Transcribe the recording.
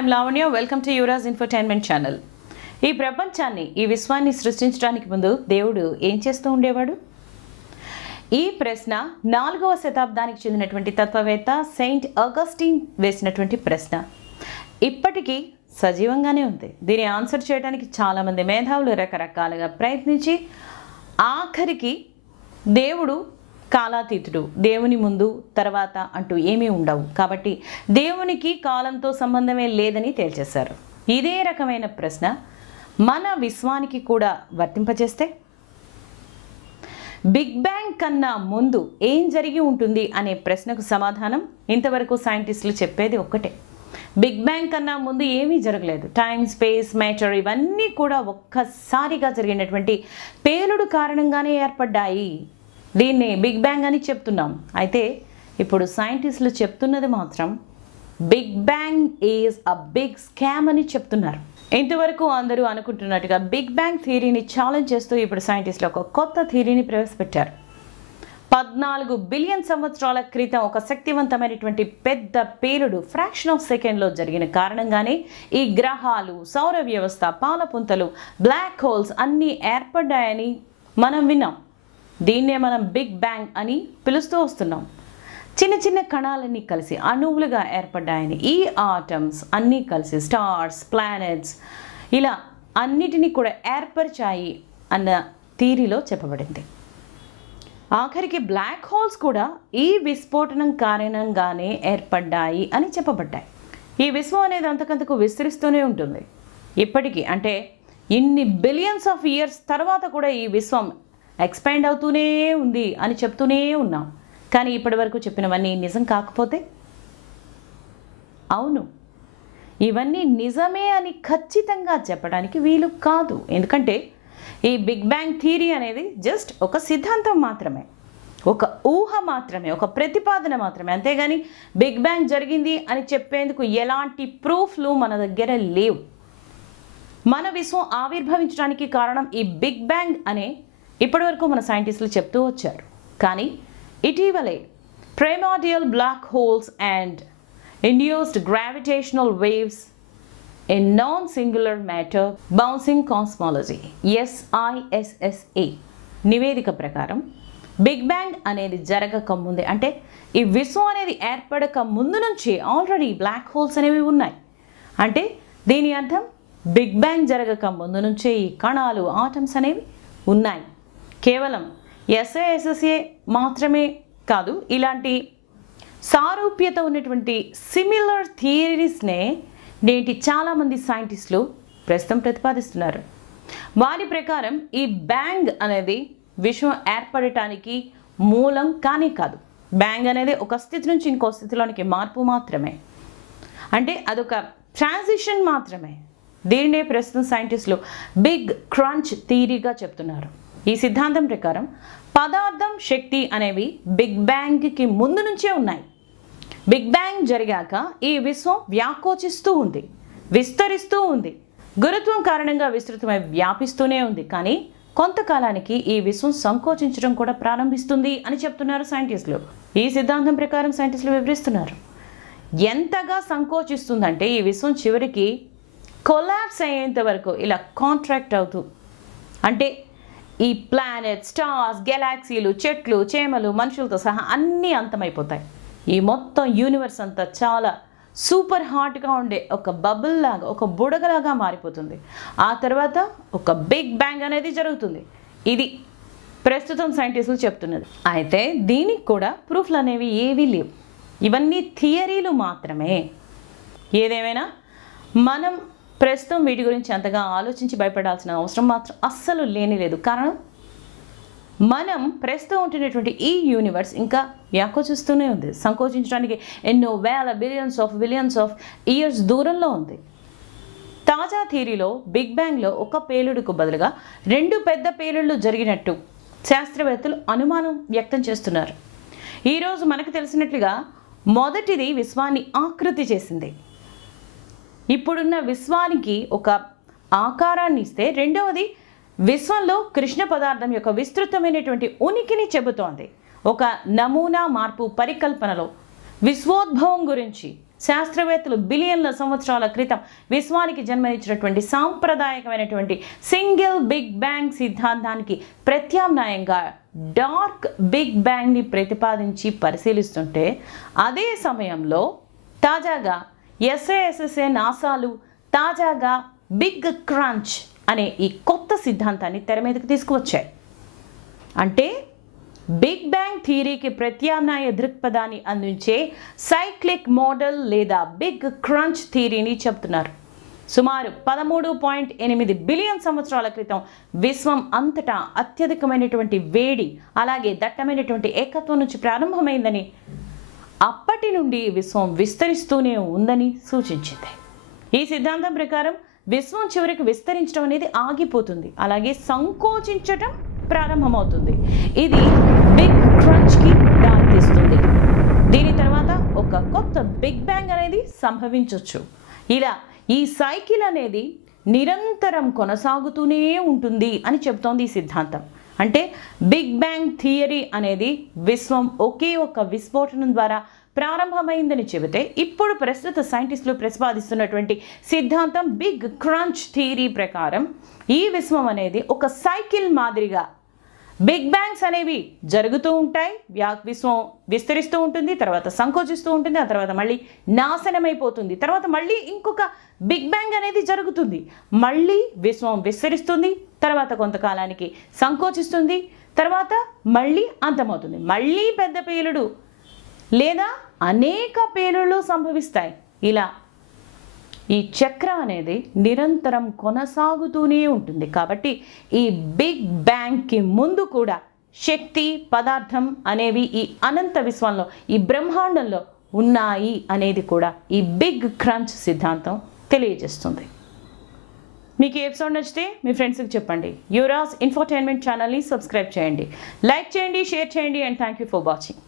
I'm Lavanya. Welcome to Yuvraj infotainment channel. ఈ ప్రపంచాన్ని, ఈ విశ్వాన్ని సృష్టించడానికి ముందు దేవుడు ఏం చేస్తూ ఉండేవాడు? ఈ ప్రశ్న 4వ శతాబ్దానికి చెందినటువంటి తత్వవేత్త సెయింట్ అగస్టిన్ వేసినటువంటి ప్రశ్న ఇప్పటికీ సజీవంగానే ఉంది. దీన్ని ఆన్సర్ చేయడానికి చాలామంది మేధావులు రకరకాలుగా ప్రయత్నించి ఆఖరికి దేవుడు కాలాతీతుడు, దేవుని ముందు తర్వాత అంటూ ఏమీ ఉండవు, కాబట్టి దేవునికి కాలంతో సంబంధమే లేదని తేల్చేశారు. ఇదే రకమైన ప్రశ్న మన విశ్వానికి కూడా వర్తింపజేస్తే బిగ్ బ్యాంగ్ కన్నా ముందు ఏం జరిగి ఉంటుంది అనే ప్రశ్నకు సమాధానం ఇంతవరకు సైంటిస్టులు చెప్పేది ఒక్కటే: బిగ్ బ్యాంగ్ కన్నా ముందు ఏమీ జరగలేదు. టైం, స్పేస్, మ్యాటర్ ఇవన్నీ కూడా ఒక్కసారిగా జరిగినటువంటి పేలుడు కారణంగానే ఏర్పడ్డాయి. దీన్నే బిగ్ బ్యాంగ్ అని చెప్తున్నాం. అయితే ఇప్పుడు సైంటిస్టులు చెప్తున్నది మాత్రం big bang is a big scam అని చెప్తున్నారు. ఇంతవరకు అందరూ అనుకుంటున్నట్టుగా బిగ్ బ్యాంగ్ థియరీని ఛాలెంజ్ చేస్తూ ఇప్పుడు సైంటిస్టులు ఒక కొత్త థియరీని ప్రవేశపెట్టారు. 14 బిలియన్ సంవత్సరాల క్రితం ఒక శక్తివంతమైనటువంటి పెద్ద పేలుడు ఫ్రాక్షన్ ఆఫ్ సెకండ్లో జరిగిన కారణంగానే ఈ గ్రహాలు, సౌర వ్యవస్థ, పాలపుంతలు, బ్లాక్ హోల్స్ అన్నీ ఏర్పడ్డాయని మనం విన్నాం. దీన్నే మనం బిగ్ బ్యాంగ్ అని పిలుస్తూ వస్తున్నాం. చిన్న చిన్న కణాలన్నీ కలిసి అణువులుగా ఏర్పడ్డాయని, ఈ ఆటమ్స్ అన్నీ కలిసి స్టార్స్, ప్లానెట్స్ ఇలా అన్నిటినీ కూడా ఏర్పరిచాయి అన్న థియరీలో చెప్పబడింది. ఆఖరికి బ్లాక్ హోల్స్ కూడా ఈ విస్ఫోటనం కారణంగానే ఏర్పడ్డాయి అని చెప్పబడ్డాయి. ఈ విశ్వం అనేది అంతకంతకు విస్తరిస్తూనే ఉంటుంది. ఇప్పటికీ అంటే ఇన్ని బిలియన్స్ ఆఫ్ ఇయర్స్ తర్వాత కూడా ఈ విశ్వం ఎక్స్పాండ్ అవుతూనే ఉంది అని చెప్తూనే ఉన్నాం. కానీ ఇప్పటి వరకు చెప్పినవన్నీ నిజం కాకపోతే? అవును, ఇవన్నీ నిజమే అని ఖచ్చితంగా చెప్పడానికి వీలు కాదు. ఎందుకంటే ఈ బిగ్ బ్యాంగ్ థియరీ అనేది జస్ట్ ఒక సిద్ధాంతం మాత్రమే, ఒక ఊహ మాత్రమే, ఒక ప్రతిపాదన మాత్రమే. అంతేగాని బిగ్ బ్యాంగ్ జరిగింది అని చెప్పేందుకు ఎలాంటి ప్రూఫ్లు మన దగ్గర లేవు. మన విశ్వం ఆవిర్భవించడానికి కారణం ఈ బిగ్ బ్యాంగ్ అనే ఇప్పటివరకు మన సైంటిస్టులు చెప్తూ వచ్చారు. కానీ ఇటీవలే primordial black holes and induced gravitational waves in non singular matter bouncing cosmology SISSA నివేదిక ప్రకారం బిగ్ బ్యాంగ్ అనేది జరగక ముందే, అంటే ఈ విశ్వం అనేది ఏర్పడక ముందు నుంచి ఆల్రెడీ బ్లాక్ హోల్స్ అనేవి ఉన్నాయి. అంటే దీని అర్థం బిగ్ బ్యాంగ్ జరగక ముందు నుంచే ఈ కణాలు, ఆటమ్స్ అనేవి ఉన్నాయి. కేవలం SISSA మాత్రమే కాదు, ఇలాంటి సారూప్యత ఉన్నటువంటి సిమిలర్ థియరీస్నే నేటి చాలామంది సైంటిస్టులు ప్రస్తుతం ప్రతిపాదిస్తున్నారు. వారి ప్రకారం ఈ బ్యాంగ్ అనేది విశ్వం ఏర్పడటానికి మూలం కానీ కాదు. బ్యాంగ్ అనేది ఒక స్థితి నుంచి ఇంకో స్థితిలోనికి మార్పు మాత్రమే, అంటే అదొక ట్రాన్సిషన్ మాత్రమే. దీన్నే ప్రస్తుతం సైంటిస్టులు బిగ్ క్రంచ్ థియరీగా చెప్తున్నారు. ఈ సిద్ధాంతం ప్రకారం పదార్థం, శక్తి అనేవి బిగ్ బ్యాంగ్కి ముందు నుంచే ఉన్నాయి. బిగ్ బ్యాంగ్ జరిగాక ఈ విశ్వం వ్యాకోచిస్తూ ఉంది, విస్తరిస్తూ ఉంది. గురుత్వం కారణంగా విస్తృతమై వ్యాపిస్తూనే ఉంది. కానీ కొంతకాలానికి ఈ విశ్వం సంకోచించడం కూడా ప్రారంభిస్తుంది అని చెప్తున్నారు సైంటిస్టులు. ఈ సిద్ధాంతం ప్రకారం సైంటిస్టులు వివరిస్తున్నారు. ఎంతగా సంకోచిస్తుందంటే ఈ విశ్వం చివరికి కొలాప్స్ అయ్యేంత వరకు ఇలా కాంట్రాక్ట్ అవుతూ, అంటే ఈ ప్లానెట్, స్టార్స్, గెలాక్సీలు, చెట్లు, చేమలు, మనుషులతో సహా అన్నీ అంతమైపోతాయి. ఈ మొత్తం యూనివర్స్ అంతా చాలా సూపర్ హాట్గా ఉండే ఒక బబుల్ లాగా, ఒక బుడగలాగా మారిపోతుంది. ఆ తర్వాత ఒక బిగ్ బ్యాంగ్ అనేది జరుగుతుంది. ఇది ప్రస్తుతం సైంటిస్టులు చెప్తున్నది. అయితే దీనికి కూడా ప్రూఫ్లు అనేవి ఏవీ లేవు. ఇవన్నీ థియరీలు మాత్రమే. ఏదేమైనా మనం ప్రస్తుతం వీటి గురించి అంతగా ఆలోచించి భయపడాల్సిన అవసరం మాత్రం అస్సలు లేనిలేదు. కారణం మనం ప్రస్తుతం ఉంటున్నటువంటి ఈ యూనివర్స్ ఇంకా వ్యాకోచిస్తూనే ఉంది. సంకోచించడానికి ఎన్నో వేల బిలియన్స్ ఆఫ్ ఇయర్స్ దూరంలో ఉంది. తాజా థియరీలో బిగ్ బ్యాంగ్లో ఒక పేలుడుకు బదులుగా 2 పెద్ద పేలుళ్లు జరిగినట్టు శాస్త్రవేత్తలు అనుమానం వ్యక్తం చేస్తున్నారు. ఈరోజు మనకు తెలిసినట్లుగా మొదటిది విశ్వాన్ని ఆకృతి చేసింది, ఇప్పుడున్న విశ్వానికి ఒక ఆకారాన్ని ఇస్తే, రెండవది విశ్వంలో కృష్ణ పదార్థం యొక్క విస్తృతమైనటువంటి ఉనికిని చెబుతోంది. ఒక నమూనా మార్పు పరికల్పనలో విశ్వోద్భవం గురించి శాస్త్రవేత్తలు బిలియన్ల సంవత్సరాల క్రితం విశ్వానికి జన్మనిచ్చినటువంటి సాంప్రదాయకమైనటువంటి సింగిల్ బిగ్ బ్యాంగ్ సిద్ధాంతానికి ప్రత్యామ్నాయంగా డార్క్ బిగ్ బ్యాంగ్ని ప్రతిపాదించి పరిశీలిస్తుంటే, అదే సమయంలో తాజాగా ఎస్ఏఎస్ఎస్ఏ నాసాలు తాజాగా బిగ్ క్రంచ్ అనే ఈ కొత్త సిద్ధాంతాన్ని తెర మీదకి తీసుకువచ్చాయి. అంటే బిగ్ బ్యాంగ్ థియరీకి ప్రత్యామ్నాయ దృక్పథాన్ని అందించే సైక్లిక్ మోడల్ లేదా బిగ్ క్రంచ్ థియరీని చెబుతున్నారు. సుమారు 13.8 బిలియన్ సంవత్సరాల క్రితం విశ్వం అంతటా అత్యధికమైనటువంటి వేడి అలాగే దట్టమైనటువంటి ఏకత్వం నుంచి ప్రారంభమైందని, అప్పటి నుండి విశ్వం విస్తరిస్తూనే ఉందని సూచించింది. ఈ సిద్ధాంతం ప్రకారం విశ్వం చివరికి విస్తరించడం అనేది ఆగిపోతుంది, అలాగే సంకోచించటం ప్రారంభమవుతుంది. ఇది బిగ్ క్రంచ్కి దారితీస్తుంది. దీని తర్వాత ఒక కొత్త బిగ్ బ్యాంగ్ అనేది సంభవించవచ్చు. ఇలా ఈ సైకిల్ అనేది నిరంతరం కొనసాగుతూనే ఉంటుంది అని చెబుతోంది ఈ సిద్ధాంతం. అంటే బిగ్ బ్యాంగ్ థియరీ అనేది విశ్వం ఒకే ఒక విస్ఫోటనం ద్వారా ప్రారంభమైందని చెబితే, ఇప్పుడు ప్రస్తుత సైంటిస్టులు ప్రతిపాదిస్తున్నటువంటి సిద్ధాంతం బిగ్ క్రంచ్ థియరీ ప్రకారం ఈ విశ్వం అనేది ఒక సైకిల్ మాదిరిగా బిగ్ బ్యాంగ్స్ అనేవి జరుగుతూ ఉంటాయి, విశ్వం విస్తరిస్తూ ఉంటుంది, తర్వాత సంకోచిస్తూ ఉంటుంది, ఆ తర్వాత మళ్ళీ నాశనమైపోతుంది, తర్వాత మళ్ళీ ఇంకొక బిగ్ బ్యాంగ్ అనేది జరుగుతుంది, మళ్ళీ విశ్వం విస్తరిస్తుంది, తర్వాత కొంతకాలానికి సంకోచిస్తుంది, తర్వాత మళ్ళీ అంతమవుతుంది, మళ్ళీ పెద్ద పేలుడు లేదా అనేక పేలుళ్ళు సంభవిస్తాయి. ఇలా ఈ చక్రం అనేది నిరంతరం కొనసాగుతూనే ఉంటుంది. కాబట్టి ఈ బిగ్ బ్యాంగ్కి ముందు కూడా శక్తి, పదార్థం అనేవి ఈ అనంత విశ్వంలో, ఈ బ్రహ్మాండంలో ఉన్నాయి అనేది కూడా ఈ బిగ్ క్రంచ్ సిద్ధాంతం తెలియజేస్తుంది. మీకు ఈ ఎపిసోడ్ నచ్చితే మీ ఫ్రెండ్స్కి చెప్పండి. యువరాజ్ ఇన్ఫోటైన్మెంట్ ఛానల్ని సబ్స్క్రైబ్ చేయండి, లైక్ చేయండి, షేర్ చేయండి. And thank you for watching.